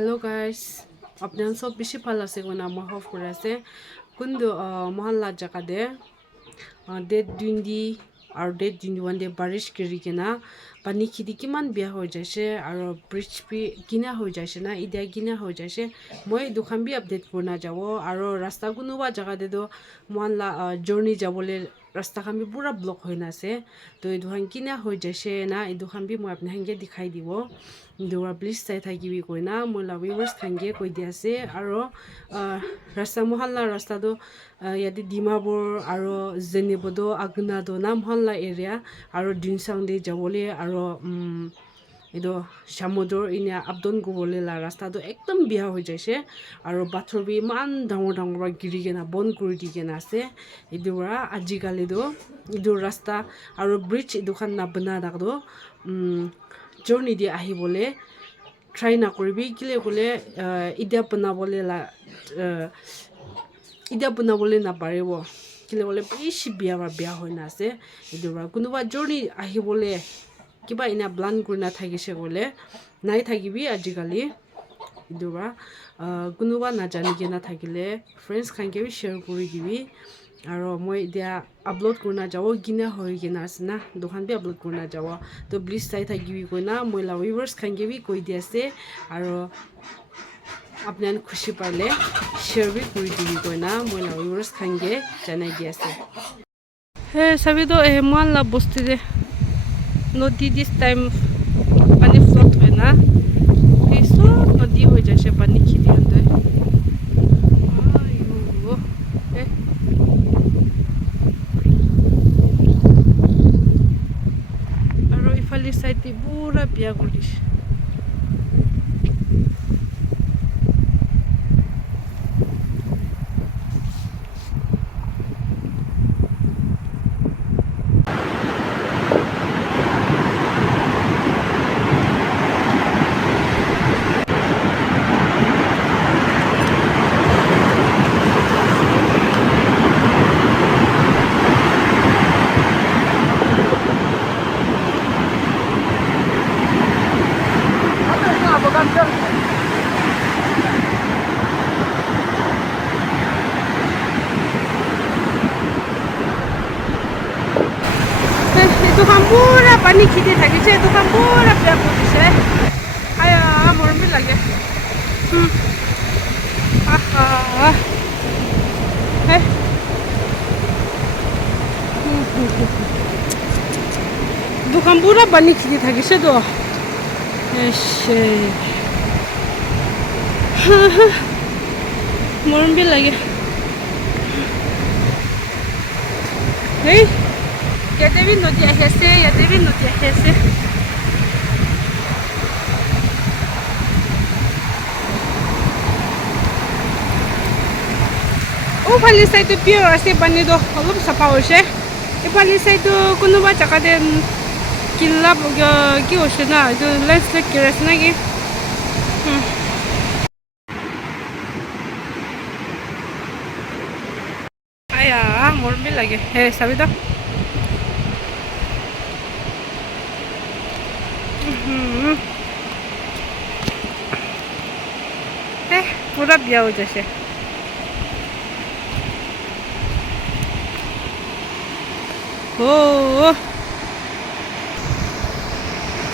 Hello guys, আপনার সব বেশি ভালো আছে কোন আমার হফ করে আছে কিন্তু মহল্লা জায়গাতে ডেট 20 আর ডেট 21 ডে বারিশ করি কিনা পানি খিদি কিমান বিয়া হৈ যাইছে আৰু ব্ৰিজ বি কিনা হৈ যাইছে না ইতিয়া কিনা হৈ যাইছে মই দুখান বি আপডেট কৰনা যাব আৰু ৰাস্তা কোনোবা জায়গাতে তো মহল্লা জাৰ্নি যাবলে রাস্তা খান বি পুরা ব্লক হয়ে আছে তো এই দুখান কিনা হৈ যাইছে না এই দুখান বি মই আপনাকে দেখাই দিব দৌৰা প্লিজ চাই থাকিবি কই না মই লাভিৱাৰ্ছ খানগে কৈ দি আছে আৰু ৰাস্তা মহল্লা ৰাস্তাটো ইয়াতে ডিমাপুৰ আৰু জেনিবতো আগনাটো না মহল্লা এৰিয়া আৰু দিনচাংদি যাবলে আৰু এইটো Shamator ইনে আপডাউন কৰিবলৈ লা ৰাস্তাটো একদম বিয়া হৈ যাইছে আৰু বাথৰ বি ইমান ডাঙৰ ডাঙৰ গিৰি কেনা বন্ধ কৰি দি কেনা আছে এইটোৰা আজিকালিতো এইটো ৰাস্তা আৰু ব্ৰিজ এইটোখান নাবনা দাকটো জাৰ্নি দি আহিবলৈ ট্ৰাই নকৰিবি কিলে ক'লে এতিয়া বনাবলৈ নাপাৰিব কিলে ক'লে বেছি বিয়া হৈ নাছে এইটোৰা কোনোবা জাৰ্নি আহিবলৈ কিবা ইনা প্লান কৰি নাথাকিছে ক'লে নাই থাকিবি আজিকালি এইটোৰা কোনোবা নাজানিকে নাথাকিলে ফ্ৰেণ্ডছ খানকে শ্বেয়াৰ কৰি দিবি আৰু মই এতিয়া আপলোড কৰি যাব কিনা হৈ কিনা আছে না দোকান বি আপলোড কৰি যাব তো প্লিজ চাই থাকিবি কৈ না মই লাভিৱাৰ্ছ খানকে বি কৈ দি আছে আৰু আপনাৰ খুশি পালে শ্বেয়াৰ বি কৰি দিবি কৈ না মই লাভিৱাৰ্ছ খানকে জানাই দি আছে হে সবি তো মান লাভ বস্তু যে নদী দিস টাইম পানী ফ্লট হয় না এই সব নদী হৈ যাইছে পানী খিদি আনতে আৰু ইফালে সাইডে পুৰা বিয়া কৰিছে দোকান পুৰা পানি খিদি থাকিছে দোকান পুৰা বিয়া কৰিছে আয়া মৰম লাগে দোকান পুৰা পানি খিদি থাকিছে তো মৰম লাগে এই ইয়াতে বি নদী আহি আছে ইয়াতে বি নদী আহি আছে ওফালে চাইটো পিয়ৰ আছে পানীটো অলপ চাফা হৈছে এইফালে চাইটো কোনোবা জাগাতে কিল্লা কি হৈছে না এইটো লেণ্ডশ্লাইড কৰি আছে নেকি আয়া মৰম লাগে হে চাবি তো পুরা বিয়া হৈ যাইছে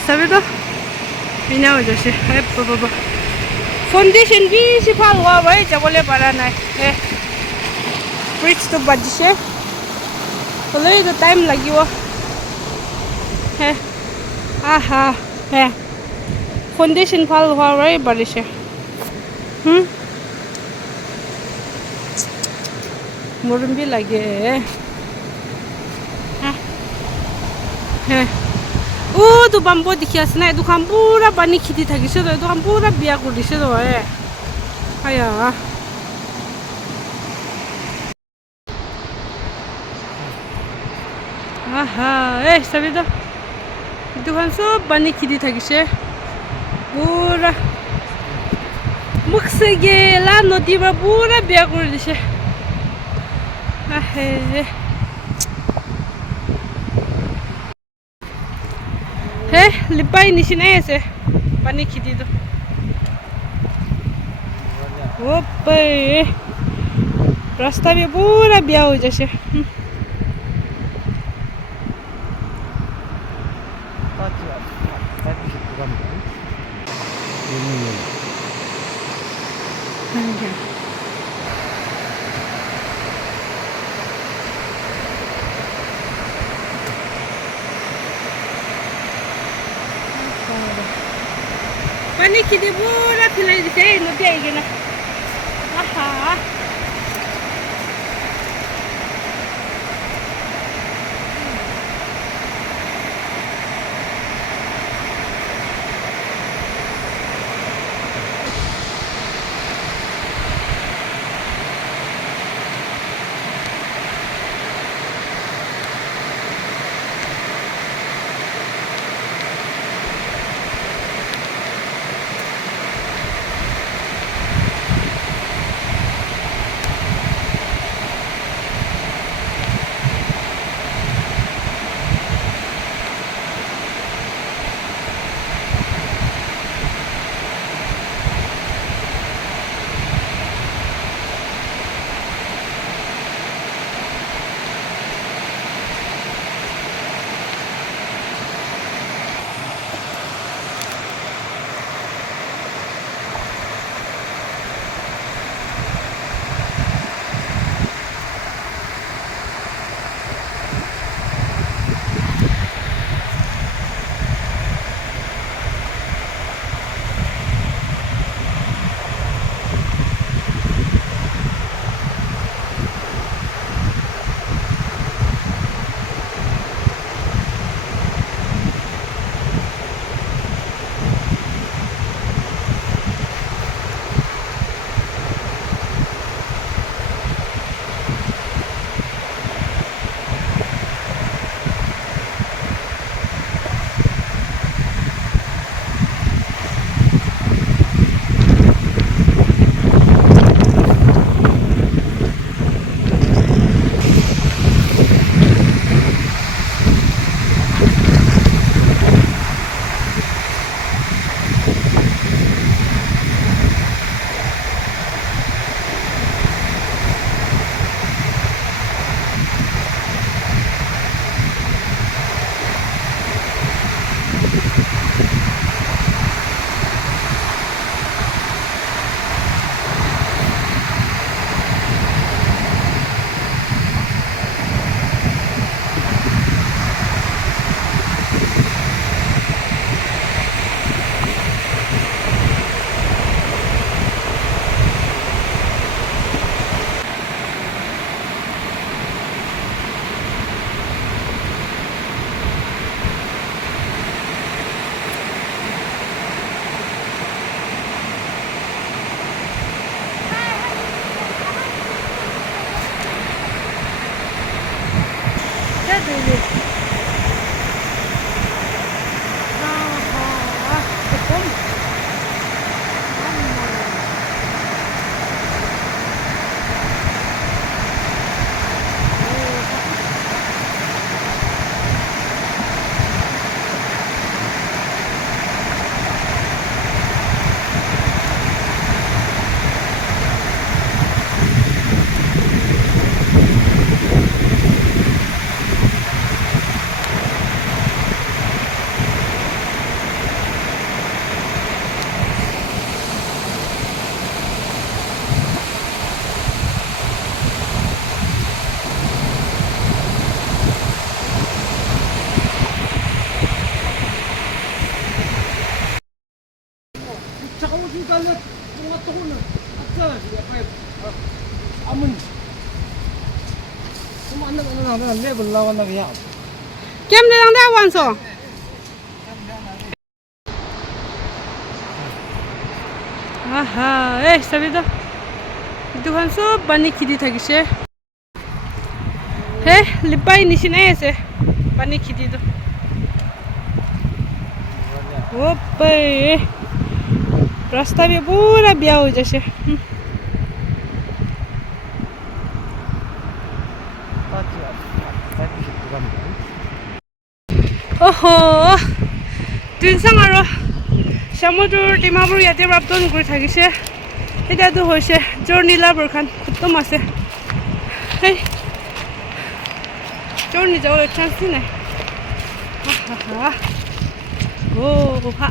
চাবি তো বিনা হৈ যাইছে ফাউণ্ডেশ্যন বেছি ভাল হোৱা হয় যাবলৈ পৰা নাই ব্ৰিজটো বাজিছে হ'লেও টাইম লাগিব ফাউণ্ডেশ্যন ভাল হোৱা হয় বাঢ়িছে মৰম বি লাগে তো বাম্ব দেখি আছে না এইটো পুৰা পানী খিদি থাকিছে তো এইটো পুৰা বিয়া কৰি দিছে তো আয়া চাবি তো এইটোখান চব পানী খিদি থাকিছে পুৰা মুখছে গেলা নদীৰ পৰা পুৰা বিয়া কৰি দিছে লিপাই নিচিনাই আছে পানী খিদিটো ওপে রাস্তা भी पूरा बिया हो जैसे पानी खिदे पूरा फिलाई दिसे नदी आइगेना आहा Kem de lang wan so. Aha, sabi to. Dukan so pani khidi thakise. He, lipai nisina ase. Pani khidi to. Ope. रास्ता भी पूरा बिया हो जैसे ओहो दिन sang aro Shamator Dimapur yate rapton kori thakise এতিয়াতো হৈছে জৰ্ণি লাভাৰখান খতম আছে সেই জৰ্ণি যাবলৈ চান্সই নাই হা হা হা অ' হা